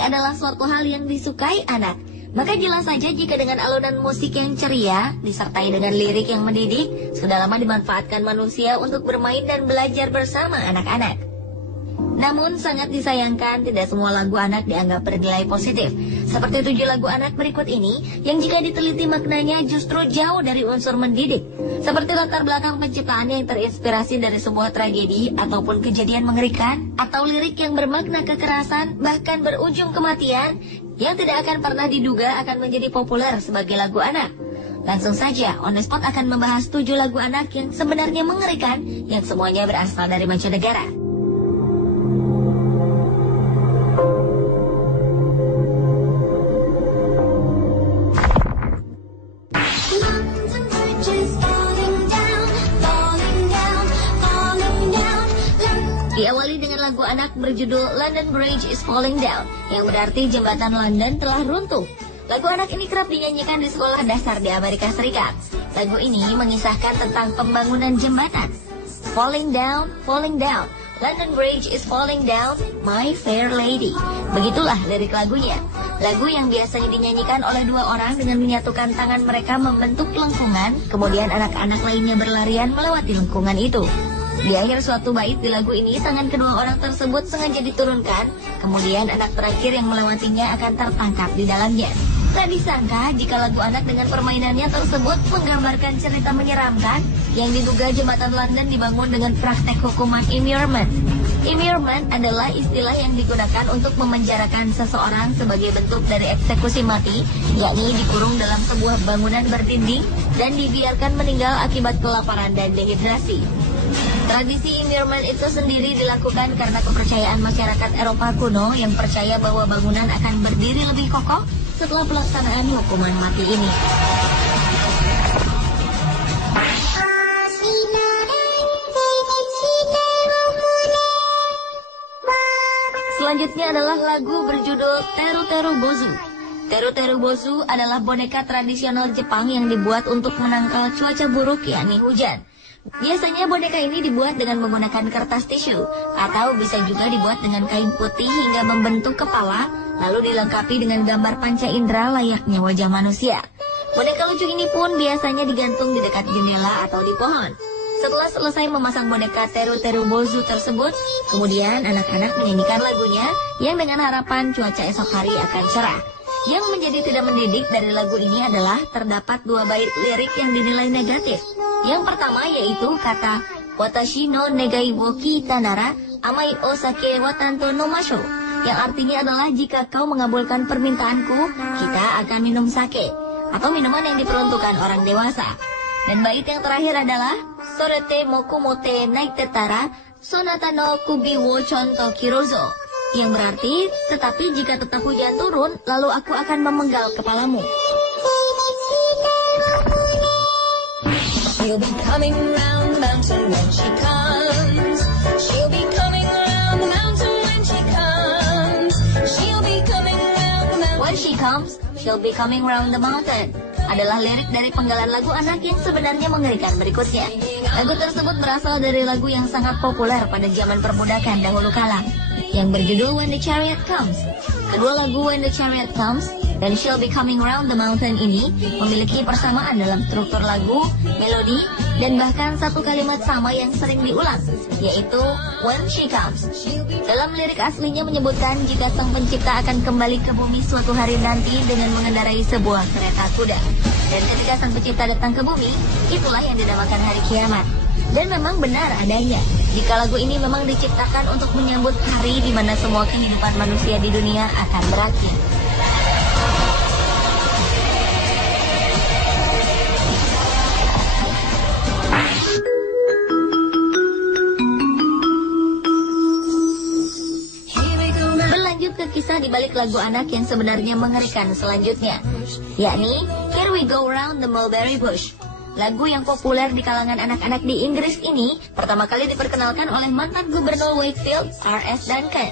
adalah suatu hal yang disukai anak, maka jelas saja jika dengan alunan musik yang ceria, disertai dengan lirik yang mendidik, sudah lama dimanfaatkan manusia untuk bermain dan belajar bersama anak-anak. Namun sangat disayangkan tidak semua lagu anak dianggap bernilai positif. Seperti 7 lagu anak berikut ini yang jika diteliti maknanya justru jauh dari unsur mendidik. Seperti latar belakang penciptaannya yang terinspirasi dari sebuah tragedi ataupun kejadian mengerikan, atau lirik yang bermakna kekerasan bahkan berujung kematian yang tidak akan pernah diduga akan menjadi populer sebagai lagu anak. Langsung saja, On The Spot akan membahas 7 lagu anak yang sebenarnya mengerikan yang semuanya berasal dari mancanegara. Diawali dengan lagu anak berjudul London Bridge is Falling Down, yang berarti jembatan London telah runtuh. Lagu anak ini kerap dinyanyikan di sekolah dasar di Amerika Serikat. Lagu ini mengisahkan tentang pembangunan jembatan. Falling down, London Bridge is falling down, my fair lady. Begitulah lirik lagunya. Lagu yang biasanya dinyanyikan oleh 2 orang dengan menyatukan tangan mereka membentuk lengkungan, kemudian anak-anak lainnya berlarian melewati lengkungan itu. Di akhir suatu bait di lagu ini, tangan kedua orang tersebut sengaja diturunkan, kemudian anak terakhir yang melewatinya akan tertangkap di dalamnya. Tak disangka jika lagu anak dengan permainannya tersebut menggambarkan cerita menyeramkan yang diduga jembatan London dibangun dengan praktek hukuman immurement. Immurement adalah istilah yang digunakan untuk memenjarakan seseorang sebagai bentuk dari eksekusi mati, yakni dikurung dalam sebuah bangunan berdinding dan dibiarkan meninggal akibat kelaparan dan dehidrasi. Tradisi immurement itu sendiri dilakukan karena kepercayaan masyarakat Eropa kuno yang percaya bahwa bangunan akan berdiri lebih kokoh setelah pelaksanaan hukuman mati ini. Selanjutnya adalah lagu berjudul Teru Teru Bozu. Teru Teru Bozu adalah boneka tradisional Jepang yang dibuat untuk menangkal cuaca buruk, yakni hujan. Biasanya boneka ini dibuat dengan menggunakan kertas tisu, atau bisa juga dibuat dengan kain putih hingga membentuk kepala, lalu dilengkapi dengan gambar panca indera layaknya wajah manusia. Boneka lucu ini pun biasanya digantung di dekat jendela atau di pohon. Setelah selesai memasang boneka Teru Teru Bozu tersebut, kemudian anak-anak menyanyikan lagunya yang dengan harapan cuaca esok hari akan cerah. Yang menjadi tidak mendidik dari lagu ini adalah terdapat 2 bait lirik yang dinilai negatif. Yang pertama yaitu kata Watashi no negai wo kita nara amai o sake wa tanto no masho, yang artinya adalah jika kau mengabulkan permintaanku, kita akan minum sake, atau minuman yang diperuntukkan orang dewasa. Dan bait yang terakhir adalah Sorete mokumote naitetara sonata no kubi wo chonto kirozo, yang berarti tetapi jika tetap hujan turun, lalu aku akan memenggal kepalamu. She'll be coming round the mountain when she comes. She'll be coming round the mountain when she comes. She'll be coming round the mountain. When she comes, she'll be coming round the mountain adalah lirik dari penggalan lagu anak yang sebenarnya mengerikan berikutnya. Lagu tersebut berasal dari lagu yang sangat populer pada zaman perbudakan dahulu kala, yang berjudul When the Chariot Comes. Kedua lagu When the Chariot Comes dan She'll Be Coming Round the Mountain ini memiliki persamaan dalam struktur lagu, melodi, dan bahkan satu kalimat sama yang sering diulang, yaitu When She Comes. Dalam lirik aslinya menyebutkan jika sang pencipta akan kembali ke bumi suatu hari nanti dengan mengendarai sebuah kereta kuda. Dan ketika sang pencipta datang ke bumi, itulah yang dinamakan hari kiamat. Dan memang benar adanya, jika lagu ini memang diciptakan untuk menyambut hari di mana semua kehidupan manusia di dunia akan berakhir. Berlanjut ke kisah di balik lagu anak yang sebenarnya mengerikan selanjutnya, yakni Here We Go Round the Mulberry Bush. Lagu yang populer di kalangan anak-anak di Inggris ini pertama kali diperkenalkan oleh mantan gubernur Wakefield, R.S. Duncan.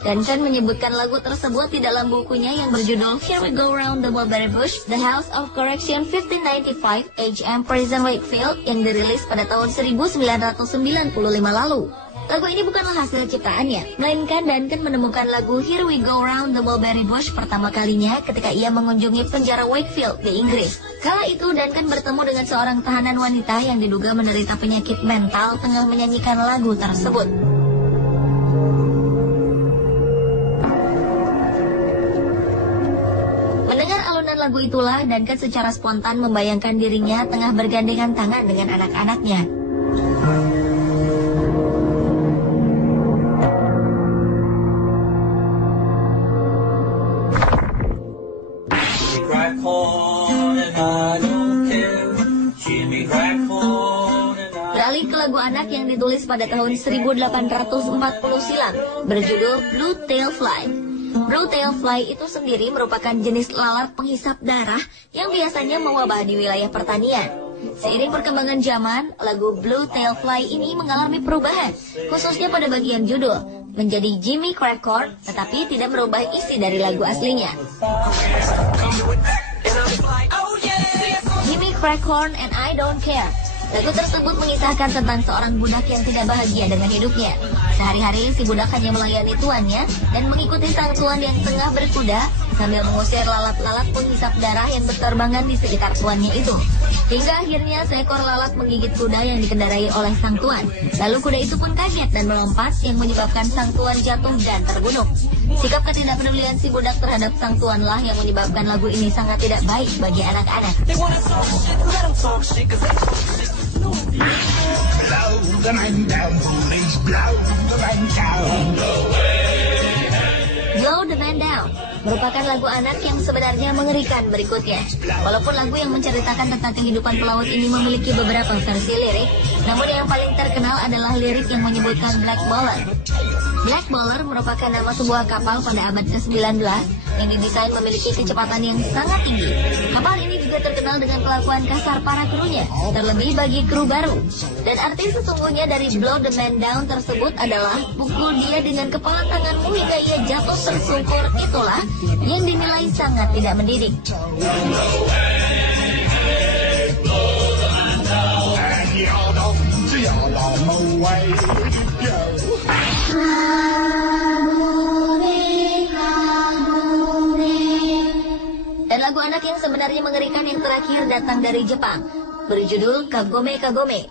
Duncan menyebutkan lagu tersebut di dalam bukunya yang berjudul Here We Go Round the Mulberry Bush, The House of Correction 1595, H.M. Prison Wakefield, yang dirilis pada tahun 1995 lalu. Lagu ini bukanlah hasil ciptaannya, melainkan Duncan menemukan lagu Here We Go Round the Mulberry Bush pertama kalinya ketika ia mengunjungi penjara Wakefield di Inggris. Kala itu Duncan bertemu dengan seorang tahanan wanita yang diduga menderita penyakit mental tengah menyanyikan lagu tersebut. Mendengar alunan lagu itulah, Duncan secara spontan membayangkan dirinya tengah bergandengan tangan dengan anak-anaknya. Beralih ke lagu anak yang ditulis pada tahun 1840 silam, berjudul Blue Tail Fly. Blue Tail Fly itu sendiri merupakan jenis lalat penghisap darah yang biasanya mewabah di wilayah pertanian. Seiring perkembangan zaman, lagu Blue Tail Fly ini mengalami perubahan, khususnya pada bagian judul, menjadi Jimmy Crackcorn, tetapi tidak merubah isi dari lagu aslinya. Jimmy Crackcorn and I Don't Care. Lagu tersebut mengisahkan tentang seorang budak yang tidak bahagia dengan hidupnya. Sehari-hari si budak hanya melayani tuannya dan mengikuti sang tuan yang tengah berkuda sambil mengusir lalat-lalat penghisap darah yang berterbangan di sekitar tuannya itu. Hingga akhirnya seekor lalat menggigit kuda yang dikendarai oleh sang tuan. Lalu kuda itu pun kaget dan melompat yang menyebabkan sang tuan jatuh dan terbunuh. Sikap ketidakpedulian si budak terhadap sang tuanlah yang menyebabkan lagu ini sangat tidak baik bagi anak-anak. Blow the man down, police, blow the man down. Blow the Man Down merupakan lagu anak yang sebenarnya mengerikan berikutnya. Walaupun lagu yang menceritakan tentang kehidupan pelaut ini memiliki beberapa versi lirik, namun yang paling terkenal adalah lirik yang menyebutkan Black Bowler. Black Bowler merupakan nama sebuah kapal pada abad ke-19 yang didesain memiliki kecepatan yang sangat tinggi. Kapal ini juga terkenal dengan kelakuan kasar para krunya, terlebih bagi kru baru. Dan arti sesungguhnya dari Blow the Man Down tersebut adalah pukul dia dengan kepala tanganmu hingga ia jatuh tersungkur. Itulah yang dinilai sangat tidak mendidik. Dan lagu anak yang sebenarnya mengerikan yang terakhir datang dari Jepang, berjudul Kagome Kagome.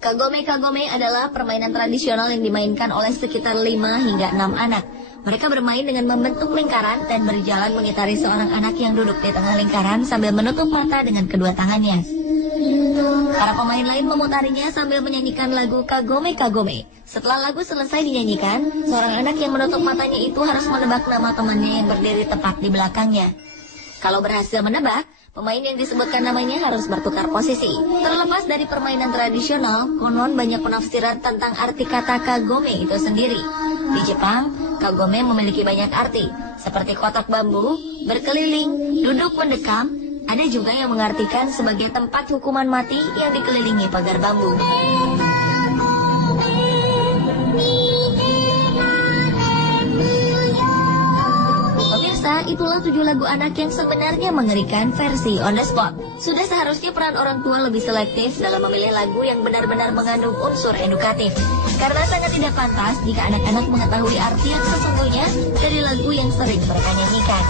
Kagome Kagome adalah permainan tradisional yang dimainkan oleh sekitar 5 hingga 6 anak. Mereka bermain dengan membentuk lingkaran dan berjalan mengitari seorang anak yang duduk di tengah lingkaran sambil menutup mata dengan kedua tangannya. Para pemain lain memutarinya sambil menyanyikan lagu Kagome Kagome. Setelah lagu selesai dinyanyikan, seorang anak yang menutup matanya itu harus menebak nama temannya yang berdiri tepat di belakangnya. Kalau berhasil menebak, pemain yang disebutkan namanya harus bertukar posisi. Terlepas dari permainan tradisional, konon banyak penafsiran tentang arti kata kagome itu sendiri. Di Jepang, kagome memiliki banyak arti, seperti kotak bambu, berkeliling, duduk mendekam. Ada juga yang mengartikan sebagai tempat hukuman mati yang dikelilingi pagar bambu. Pemirsa, itulah 7 lagu anak yang sebenarnya mengerikan versi on the spot. Sudah seharusnya peran orang tua lebih selektif dalam memilih lagu yang benar-benar mengandung unsur edukatif. Karena sangat tidak pantas jika anak-anak mengetahui arti yang sesungguhnya dari lagu yang sering mereka nyanyikan.